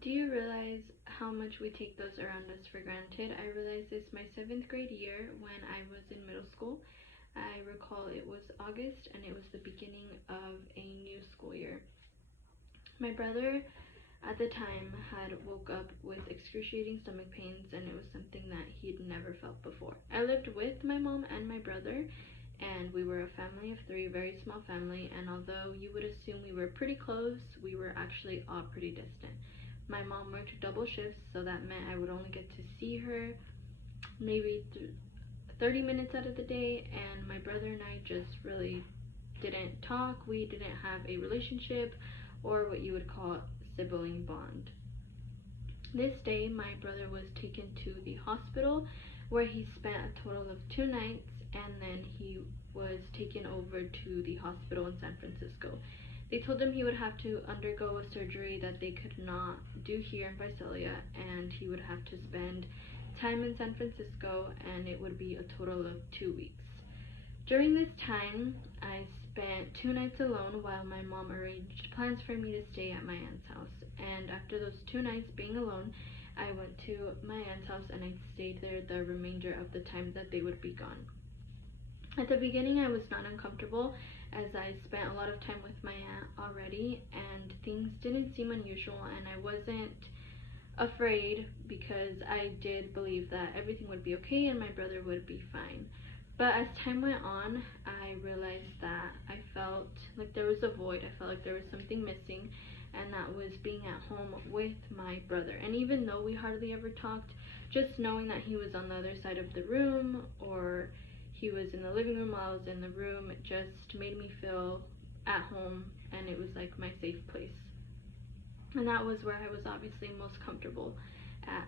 Do you realize how much we take those around us for granted? I realized this my 7th grade year when I was in middle school. I recall it was August and it was the beginning of a new school year. My brother at the time had woke up with excruciating stomach pains, and it was something that he'd never felt before. I lived with my mom and my brother, and we were a family of 3, very small family, and although you would assume we were pretty close, we were actually all pretty distant. My mom worked double shifts, so that meant I would only get to see her maybe 30 minutes out of the day, and my brother and I just really didn't talk. We didn't have a relationship or what you would call sibling bond. This day, my brother was taken to the hospital where he spent a total of 2 nights, and then he was taken over to the hospital in San Francisco. They told him he would have to undergo a surgery that they could not do here in Visalia, and he would have to spend time in San Francisco, and it would be a total of 2 weeks. During this time, I spent 2 nights alone while my mom arranged plans for me to stay at my aunt's house. And after those 2 nights being alone, I went to my aunt's house and I stayed there the remainder of the time that they would be gone. At the beginning, I was not uncomfortable as I spent a lot of time with my aunt already, and things didn't seem unusual, and I wasn't afraid because I did believe that everything would be okay and my brother would be fine. But as time went on, I realized that I felt like there was a void. I felt like there was something missing, and that was being at home with my brother. And even though we hardly ever talked, just knowing that he was on the other side of the room, or he was in the living room while I was in the room, just made me feel at home, and it was like my safe place. And that was where I was obviously most comfortable at.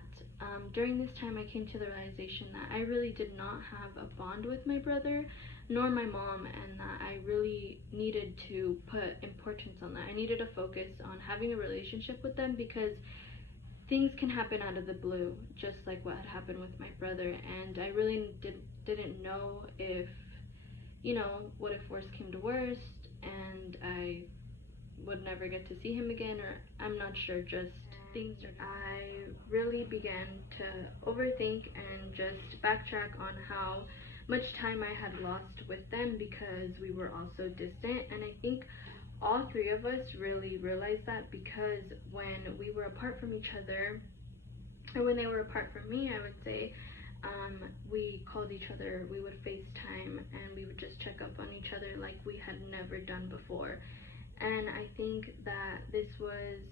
During this time, I came to the realization that I really did not have a bond with my brother nor my mom, and that I really needed to put importance on that. I needed to focus on having a relationship with them, because things can happen out of the blue, just like what had happened with my brother, and I really didn't know if, what if worst came to worst and I would never get to see him again, or I'm not sure, just things. I really began to overthink and just backtrack on how much time I had lost with them because we were all so distant. And I think all 3 of us really realized that, because when we were apart from each other, or when they were apart from me, I would say, we called each other, we would FaceTime, and we would just check up on each other like we had never done before. And I think that this was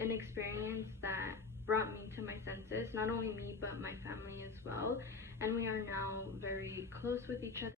an experience that brought me to my senses, not only me but my family as well, and we are now very close with each other.